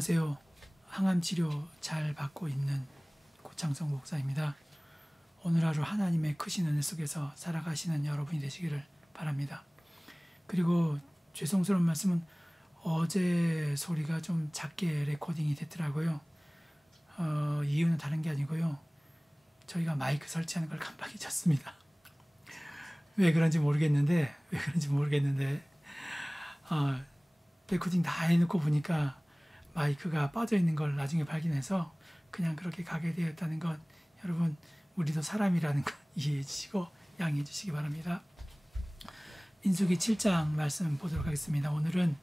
안녕하세요. 항암 치료 잘 받고 있는 고창성 목사입니다. 오늘 하루 하나님의 크신 은혜 속에서 살아가시는 여러분이 되시기를 바랍니다. 그리고 죄송스러운 말씀은 어제 소리가 좀 작게 레코딩이 됐더라고요. 이유는 다른 게 아니고요. 저희가 마이크 설치하는 걸 깜빡 잊었습니다. 왜 그런지 모르겠는데 레코딩 다 해놓고 보니까 마이크가 빠져 있는 걸 나중에 발견해서 그냥 그렇게 가게 되었다는 건, 여러분 우리도 사람이라는 걸 이해해 주시고 양해해 주시기 바랍니다. 민수기 7장 말씀 보도록 하겠습니다. 오늘은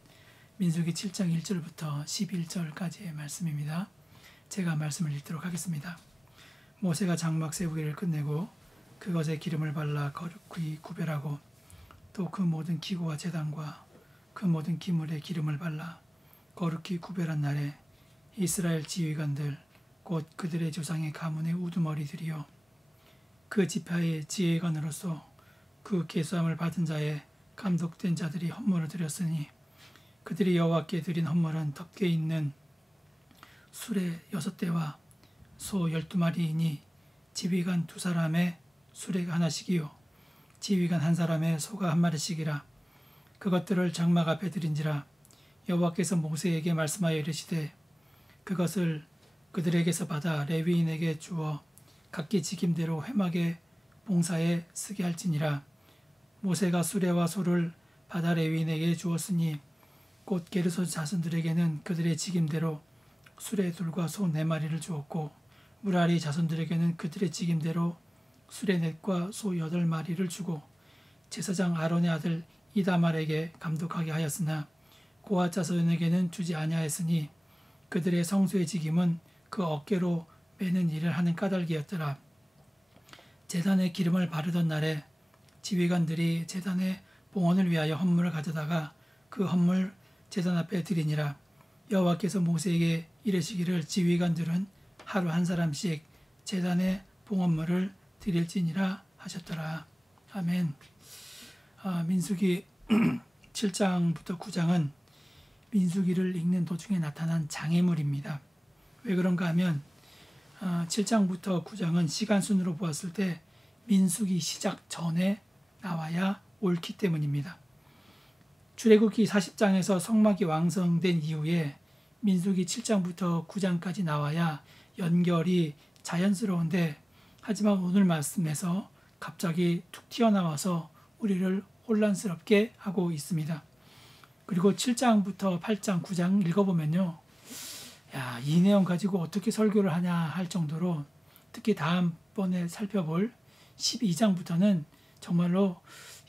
민수기 7장 1절부터 11절까지의 말씀입니다. 제가 말씀을 읽도록 하겠습니다. 모세가 장막 세우기를 끝내고 그것에 기름을 발라 거룩히 구별하고 또 그 모든 기구와 제단과 그 모든 기물에 기름을 발라 거룩히 구별한 날에 이스라엘 지휘관들 곧 그들의 조상의 가문의 우두머리들이요 그 지파의 지휘관으로서 그 계수함을 받은 자의 감독된 자들이 헌물을 드렸으니 그들이 여호와께 드린 헌물은 덮개 있는 수레 6대와 소 12마리이니 지휘관 2사람의 수레가 하나씩이요 지휘관 1사람의 소가 1마리씩이라. 그것들을 장막 앞에 드린지라. 여호와께서 모세에게 말씀하여 이르시되 그것을 그들에게서 받아 레위인에게 주어 각기 직임대로 회막의 봉사에 쓰게 할지니라. 모세가 수레와 소를 받아 레위인에게 주었으니 곧 게르손 자손들에게는 그들의 직임대로 수레 둘과 소 4마리를 주었고 무라리 자손들에게는 그들의 직임대로 수레 4과 소 8마리를 주고 제사장 아론의 아들 이다말에게 감독하게 하였으나 고앗 자손에게는 주지 아니하였으니 그들의 성소의 직임은 그 어깨로 매는 일을 하는 까닭이었더라. 제단에 기름을 바르던 날에 지휘관들이 제단의 봉헌을 위하여 헌물을 가져다가 그 헌물 제단 앞에 드리니라. 여호와께서 모세에게 이르시기를 지휘관들은 하루 1사람씩 제단의 봉헌물을 드릴지니라 하셨더라. 아멘. 민수기 7장부터 9장은 민수기를 읽는 도중에 나타난 장애물입니다. 왜 그런가 하면 7장부터 9장은 시간 순으로 보았을 때 민수기 시작 전에 나와야 옳기 때문입니다. 출애굽기 40장에서 성막이 완성된 이후에 민수기 7장부터 9장까지 나와야 연결이 자연스러운데, 하지만 오늘 말씀에서 갑자기 툭 튀어나와서 우리를 혼란스럽게 하고 있습니다. 그리고 7장부터 8장, 9장 읽어보면요, 이 내용 가지고 어떻게 설교를 하냐 할 정도로, 특히 다음번에 살펴볼 12장부터는 정말로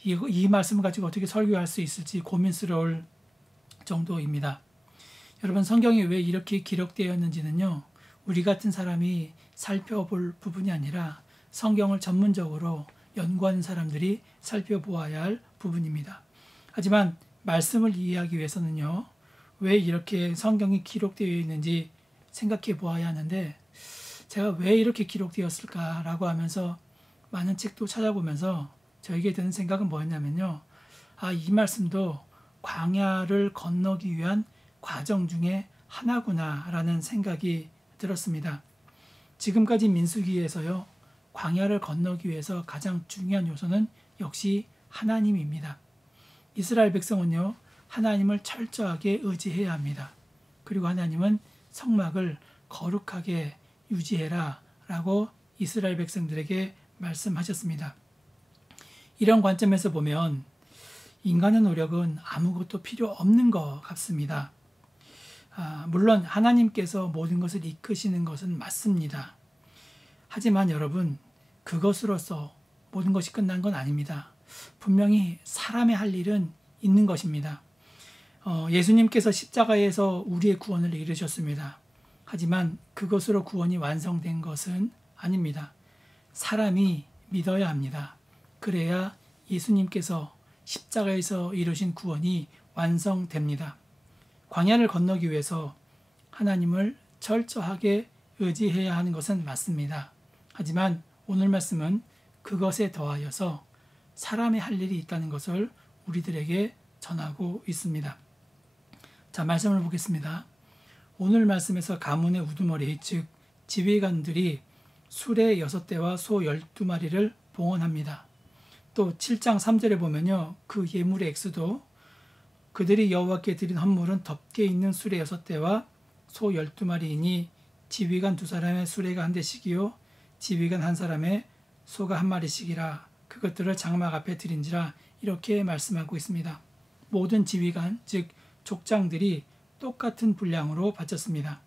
이 말씀을 가지고 어떻게 설교할 수 있을지 고민스러울 정도입니다. 여러분, 성경이 왜 이렇게 기록되었는지는요, 우리 같은 사람이 살펴볼 부분이 아니라 성경을 전문적으로 연구하는 사람들이 살펴보아야 할 부분입니다. 하지만 말씀을 이해하기 위해서는요, 왜 이렇게 성경이 기록되어 있는지 생각해 보아야 하는데, 제가 왜 이렇게 기록되었을까라고 하면서 많은 책도 찾아보면서 저에게 드는 생각은 뭐였냐면요, 이 말씀도 광야를 건너기 위한 과정 중에 하나구나라는 생각이 들었습니다. 지금까지 민수기에서요, 광야를 건너기 위해서 가장 중요한 요소는 역시 하나님입니다. 이스라엘 백성은요, 하나님을 철저하게 의지해야 합니다. 그리고 하나님은 성막을 거룩하게 유지해라 라고 이스라엘 백성들에게 말씀하셨습니다. 이런 관점에서 보면 인간의 노력은 아무것도 필요 없는 것 같습니다. 물론 하나님께서 모든 것을 이끄시는 것은 맞습니다. 하지만 여러분, 그것으로서 모든 것이 끝난 건 아닙니다. 분명히 사람의 할 일은 있는 것입니다. 예수님께서 십자가에서 우리의 구원을 이루셨습니다. 하지만 그것으로 구원이 완성된 것은 아닙니다. 사람이 믿어야 합니다. 그래야 예수님께서 십자가에서 이루신 구원이 완성됩니다. 광야를 건너기 위해서 하나님을 철저하게 의지해야 하는 것은 맞습니다. 하지만 오늘 말씀은 그것에 더하여서 사람의 할 일이 있다는 것을 우리들에게 전하고 있습니다. 자, 말씀을 보겠습니다. 오늘 말씀에서 가문의 우두머리, 즉 지휘관들이 수레 6대와 소 12마리를 봉헌합니다. 또 7장 3절에 보면요, 그 예물의 액수도 그들이 여호와께 드린 헌물은 덮개 있는 수레 6대와 소 12마리이니 지휘관 2사람의 수레가 한 대씩이요 지휘관 1사람의 소가 1마리씩이라. 그것들을 장막 앞에 드린지라. 이렇게 말씀하고 있습니다. 모든 지휘관, 즉 족장들이 똑같은 분량으로 바쳤습니다.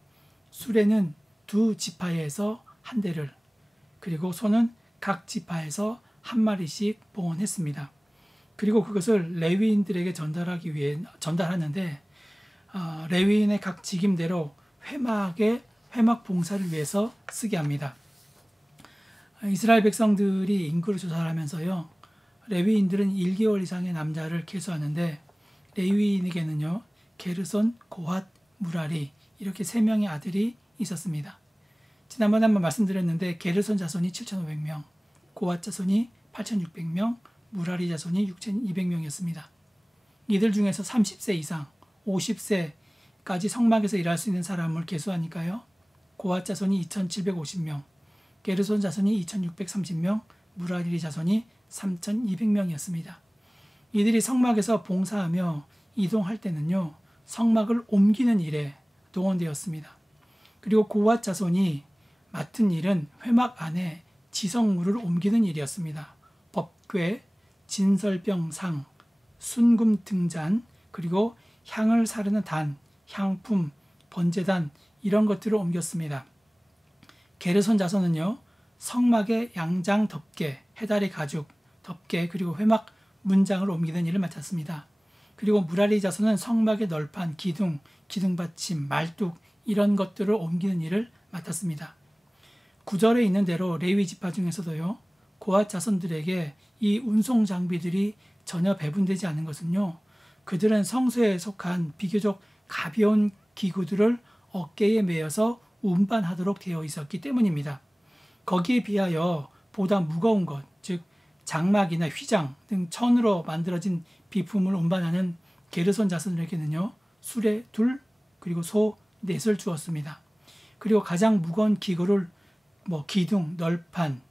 수레는 2지파에서 1대를, 그리고 소는 각 지파에서 1마리씩 봉헌했습니다. 그리고 그것을 레위인들에게 전달하는데 레위인의 각 직임대로 회막 봉사를 위해서 쓰게 합니다. 이스라엘 백성들이 인구를 조사를 하면서요, 레위인들은 1개월 이상의 남자를 계수하는데 레위인에게는요 게르손, 고핫, 무라리 이렇게 3명의 아들이 있었습니다. 지난번에 한번 말씀드렸는데 게르손 자손이 7,500명, 고핫 자손이 8,600명, 무라리 자손이 6,200명이었습니다. 이들 중에서 30세 이상, 50세까지 성막에서 일할 수 있는 사람을 계수하니까요, 고핫 자손이 2,750명, 게르손 자손이 2,630명, 무라리 자손이 3,200명이었습니다. 이들이 성막에서 봉사하며 이동할 때는요, 성막을 옮기는 일에 동원되었습니다. 그리고 고핫 자손이 맡은 일은 회막 안에 지성물을 옮기는 일이었습니다. 법궤, 진설병상, 순금 등잔, 그리고 향을 사르는 단, 향품, 번제단 이런 것들을 옮겼습니다. 게르손 자손은요, 성막의 양장 덮개, 해다리 가죽, 덮개, 그리고 회막 문장을 옮기는 일을 맡았습니다. 그리고 무라리 자손은 성막의 널판, 기둥, 기둥받침, 말뚝 이런 것들을 옮기는 일을 맡았습니다. 9절에 있는 대로 레위 지파 중에서도요, 고핫 자손들에게 이 운송 장비들이 전혀 배분되지 않은 것은요, 그들은 성소에 속한 비교적 가벼운 기구들을 어깨에 메어서 운반하도록 되어 있었기 때문입니다. 거기에 비하여 보다 무거운 것, 즉 장막이나 휘장 등 천으로 만들어진 비품을 운반하는 게르손 자손에게는요, 수레 2, 그리고 소 4을 주었습니다. 그리고 가장 무거운 기구를 기둥, 널판,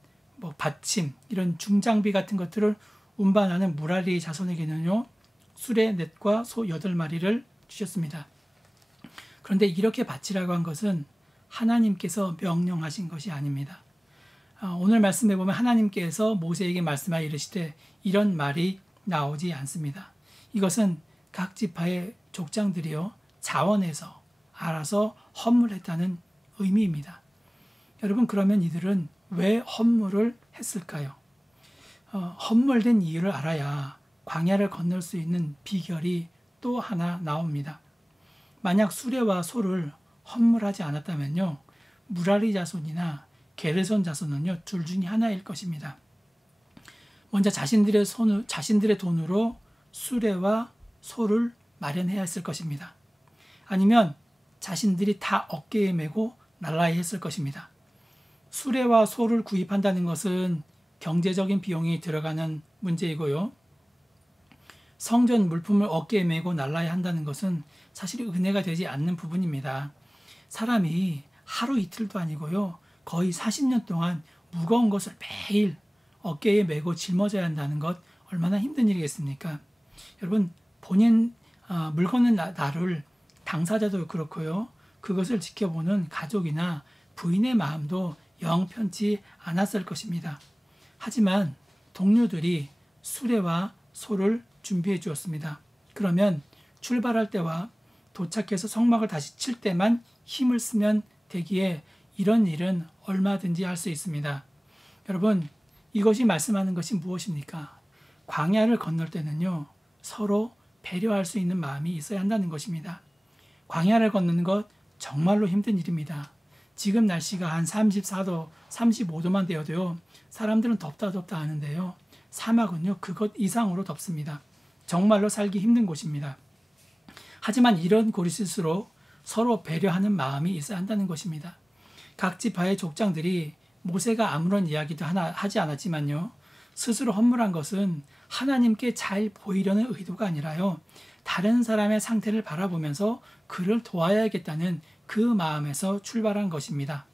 받침 이런 중장비 같은 것들을 운반하는 무라리 자손에게는요, 수레 4과 소 8마리를 주셨습니다. 그런데 이렇게 바치라고 한 것은 하나님께서 명령하신 것이 아닙니다. 오늘 말씀해 보면 하나님께서 모세에게 말씀하여 이르시되 이런 말이 나오지 않습니다. 이것은 각 지파의 족장들이요, 자원해서 알아서 헌물했다는 의미입니다. 여러분, 그러면 이들은 왜 헌물을 했을까요? 헌물된 이유를 알아야 광야를 건널 수 있는 비결이 또 하나 나옵니다. 만약 수레와 소를 헌물하지 않았다면요, 무라리 자손이나 게르손 자손은요, 둘 중에 하나일 것입니다. 먼저 자신들의 돈으로 수레와 소를 마련해야 했을 것입니다. 아니면 자신들이 다 어깨에 메고 날라야 했을 것입니다. 수레와 소를 구입한다는 것은 경제적인 비용이 들어가는 문제이고요, 성전 물품을 어깨에 메고 날라야 한다는 것은 사실 은혜가 되지 않는 부분입니다. 사람이 하루 이틀도 아니고요, 거의 40년 동안 무거운 것을 매일 어깨에 메고 짊어져야 한다는 것 얼마나 힘든 일이겠습니까? 여러분, 본인 물건은 나를 당사자도 그렇고요, 그것을 지켜보는 가족이나 부인의 마음도 영 편치 않았을 것입니다. 하지만 동료들이 수레와 소를 준비해 주었습니다. 그러면 출발할 때와 도착해서 성막을 다시 칠 때만 힘을 쓰면 되기에 이런 일은 얼마든지 할 수 있습니다. 여러분, 이것이 말씀하는 것이 무엇입니까? 광야를 건널 때는요, 서로 배려할 수 있는 마음이 있어야 한다는 것입니다. 광야를 걷는 것 정말로 힘든 일입니다. 지금 날씨가 한 34도, 35도만 되어도요, 사람들은 덥다 하는데요, 사막은요, 그것 이상으로 덥습니다. 정말로 살기 힘든 곳입니다. 하지만 이런 곳일수록 서로 배려하는 마음이 있어야 한다는 것입니다. 각 지파의 족장들이 모세가 아무런 이야기도 하지 않았지만요, 스스로 헌물한 것은 하나님께 잘 보이려는 의도가 아니라요, 다른 사람의 상태를 바라보면서 그를 도와야겠다는 그 마음에서 출발한 것입니다.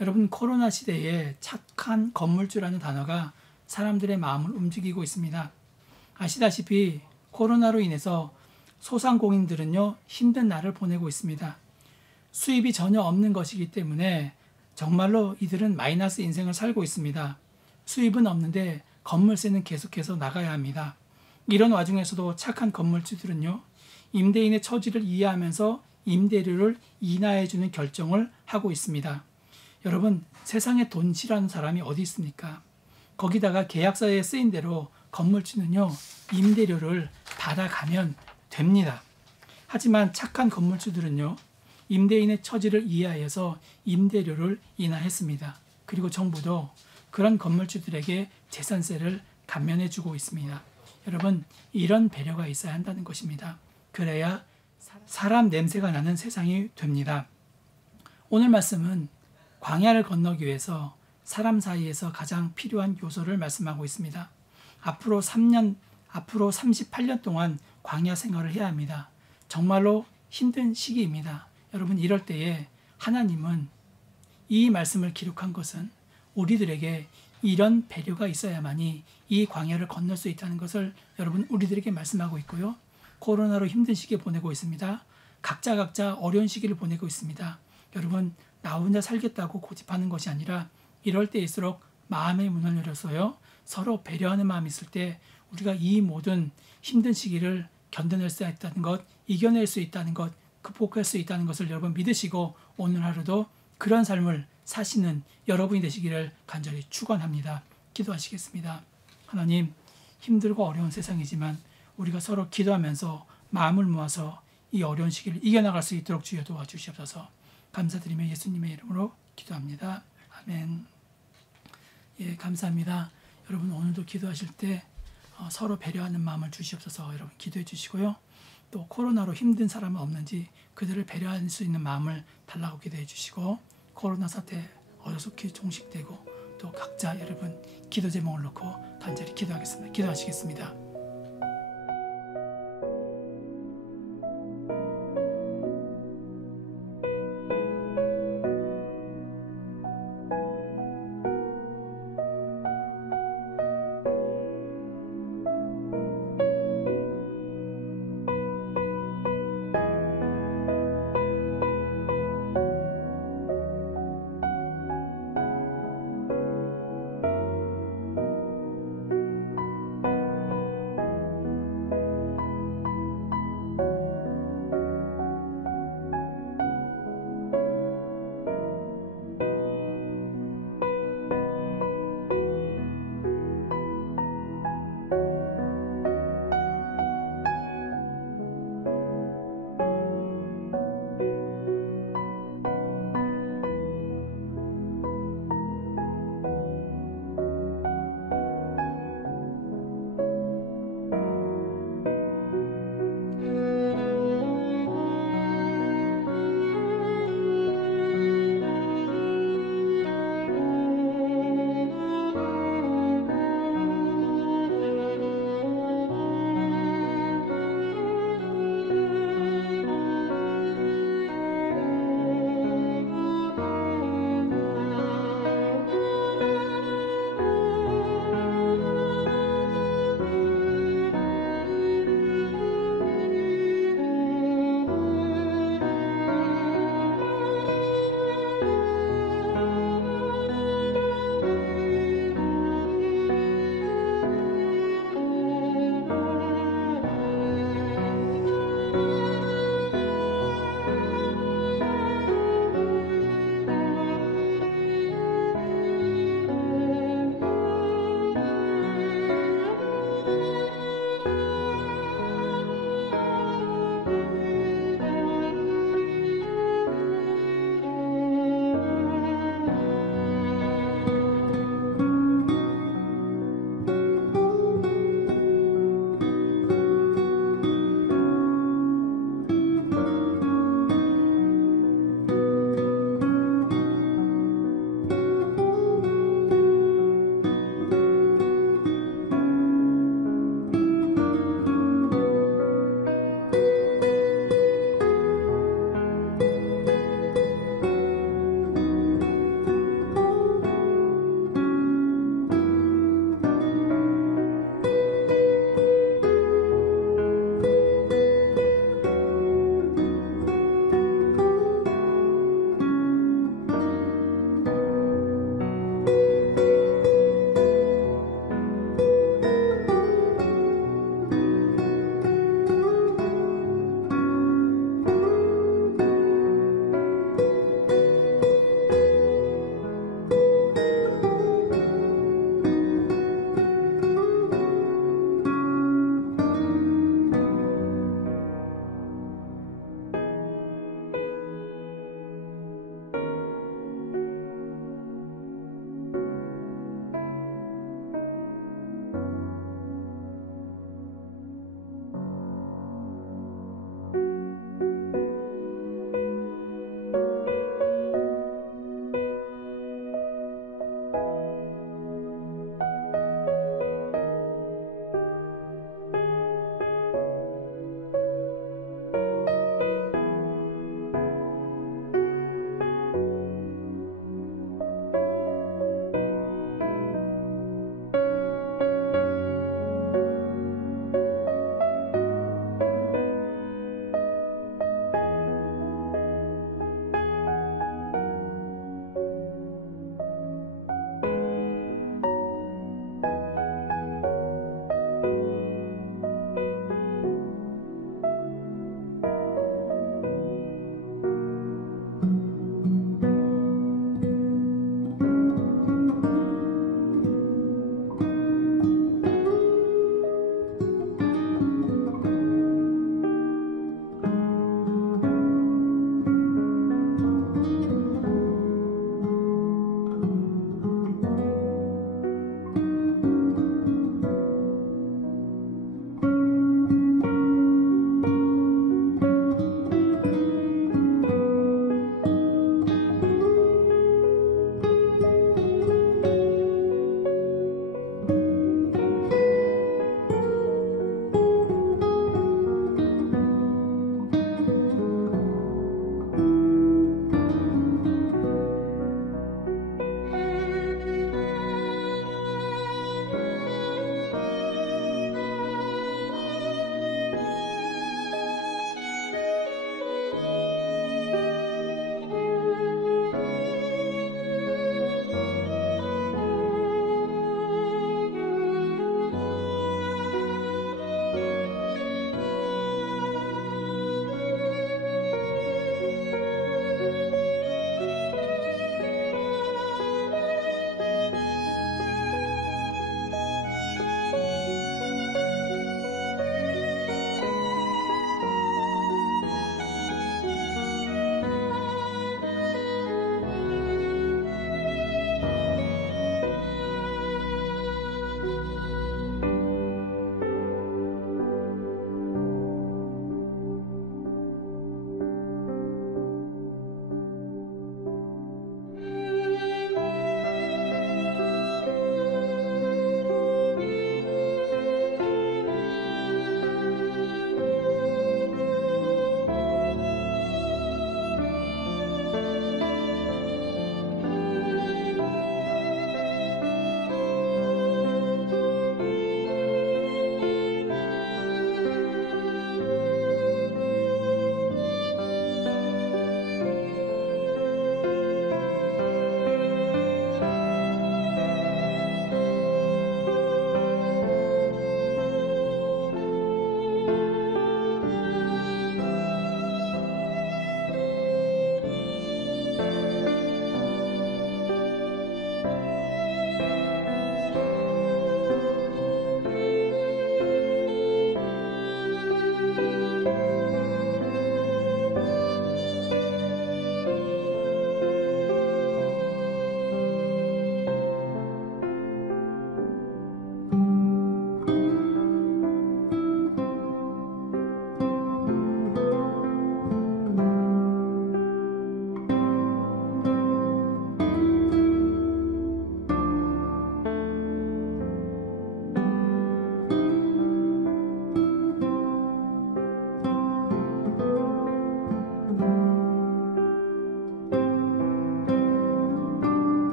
여러분, 코로나 시대에 착한 건물주라는 단어가 사람들의 마음을 움직이고 있습니다. 아시다시피 코로나로 인해서 소상공인들은요, 힘든 날을 보내고 있습니다. 수입이 전혀 없는 것이기 때문에 정말로 이들은 마이너스 인생을 살고 있습니다. 수입은 없는데 건물세는 계속해서 나가야 합니다. 이런 와중에서도 착한 건물주들은요, 임대인의 처지를 이해하면서 임대료를 인하해주는 결정을 하고 있습니다. 여러분, 세상에 돈 싫어하는 사람이 어디 있습니까? 거기다가 계약서에 쓰인 대로 건물주는요, 임대료를 받아가면 됩니다. 하지만 착한 건물주들은요, 임대인의 처지를 이해하여서 임대료를 인하했습니다. 그리고 정부도 그런 건물주들에게 재산세를 감면해주고 있습니다. 여러분, 이런 배려가 있어야 한다는 것입니다. 그래야 사람 냄새가 나는 세상이 됩니다. 오늘 말씀은 광야를 건너기 위해서 사람 사이에서 가장 필요한 요소를 말씀하고 있습니다. 앞으로 38년 동안 광야 생활을 해야 합니다. 정말로 힘든 시기입니다. 여러분, 이럴 때에 하나님은 이 말씀을 기록한 것은 우리들에게 이런 배려가 있어야만이 이 광야를 건널 수 있다는 것을 여러분, 우리들에게 말씀하고 있고요. 코로나로 힘든 시기 보내고 있습니다. 각자 어려운 시기를 보내고 있습니다. 여러분, 나 혼자 살겠다고 고집하는 것이 아니라 이럴 때일수록 마음의 문을 열어서요, 서로 배려하는 마음이 있을 때 우리가 이 모든 힘든 시기를 견뎌낼 수 있다는 것, 이겨낼 수 있다는 것, 극복할 수 있다는 것을 여러분 믿으시고 오늘 하루도 그런 삶을 사시는 여러분이 되시기를 간절히 축원합니다. 기도하시겠습니다. 하나님, 힘들고 어려운 세상이지만 우리가 서로 기도하면서 마음을 모아서 이 어려운 시기를 이겨나갈 수 있도록 주여 도와주시옵소서. 감사드리며 예수님의 이름으로 기도합니다. 아멘. 예, 감사합니다. 여러분, 오늘도 기도하실 때 서로 배려하는 마음을 주시옵소서. 여러분 기도해 주시고요. 또 코로나로 힘든 사람은 없는지 그들을 배려할 수 있는 마음을 달라고 기도해 주시고, 코로나 사태 어여속히 종식되고 또 각자 여러분 기도 제목을 놓고 간절히 기도하시겠습니다.